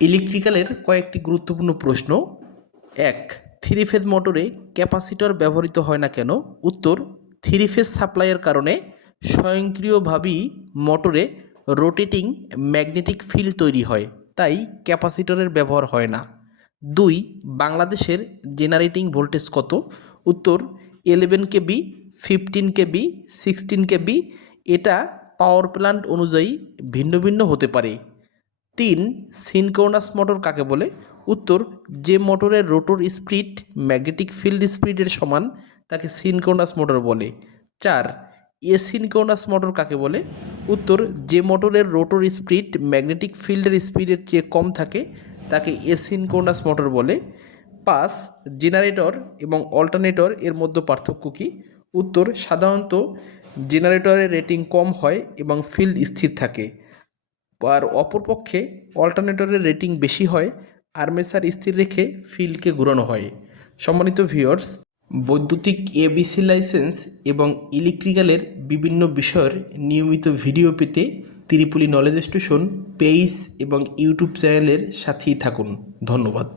ইলেকট্রিক্যালের কয়েকটি গুরুত্বপূর্ণ প্রশ্ন। ১. থ্রি ফেজ মোটরে ক্যাপাসিটর ব্যবহৃত হয় না কেন? উত্তর, থ্রি ফেজ সাপ্লাইয়ের কারণে স্বয়ংক্রিয়ভাবেই মোটরে রোটেটিং ম্যাগনেটিক ফিল্ড তৈরি হয়, তাই ক্যাপাসিটরের ব্যবহার হয় না। ২. বাংলাদেশের জেনারেটিং ভোল্টেজ কত? উত্তর, 11 কেবি, 15 কেবি, 16 কেবি। এটা পাওয়ার প্ল্যান্ট অনুযায়ী ভিন্ন ভিন্ন হতে পারে। ৩. সিনক্রোনাস মোটর কাকে বলে? উত্তর, যে মোটরের রোটর স্পিড ম্যাগনেটিক ফিল্ড স্পিডের সমান তাকে সিনক্রোনাস মোটর বলে। ৪. এসিনক্রোনাস মোটর কাকে বলে? উত্তর, যে মোটরের রোটর স্পিড ম্যাগনেটিক ফিল্ডের স্পিডের চেয়ে কম থাকে তাকে এসিনক্রোনাস মোটর বলে। ৫. জেনারেটর এবং অল্টারনেটর এর মধ্যে পার্থক্য কী? উত্তর, সাধারণত জেনারেটরের রেটিং কম হয় এবং ফিল্ড স্থির থাকে, আর অপরপক্ষে অল্টারনেটরের রেটিং বেশি হয়, আর্মেচার স্থির রেখে ফিল্ডকে ঘোরানো হয়। সম্মানিত ভিউয়ার্স, বৈদ্যুতিক এবিসি লাইসেন্স এবং ইলেকট্রিক্যালের বিভিন্ন বিষয়ের নিয়মিত ভিডিও পেতে ত্রিপুলি নলেজ স্টেশন পেজ এবং ইউটিউব চ্যানেলের সাথেই থাকুন। ধন্যবাদ।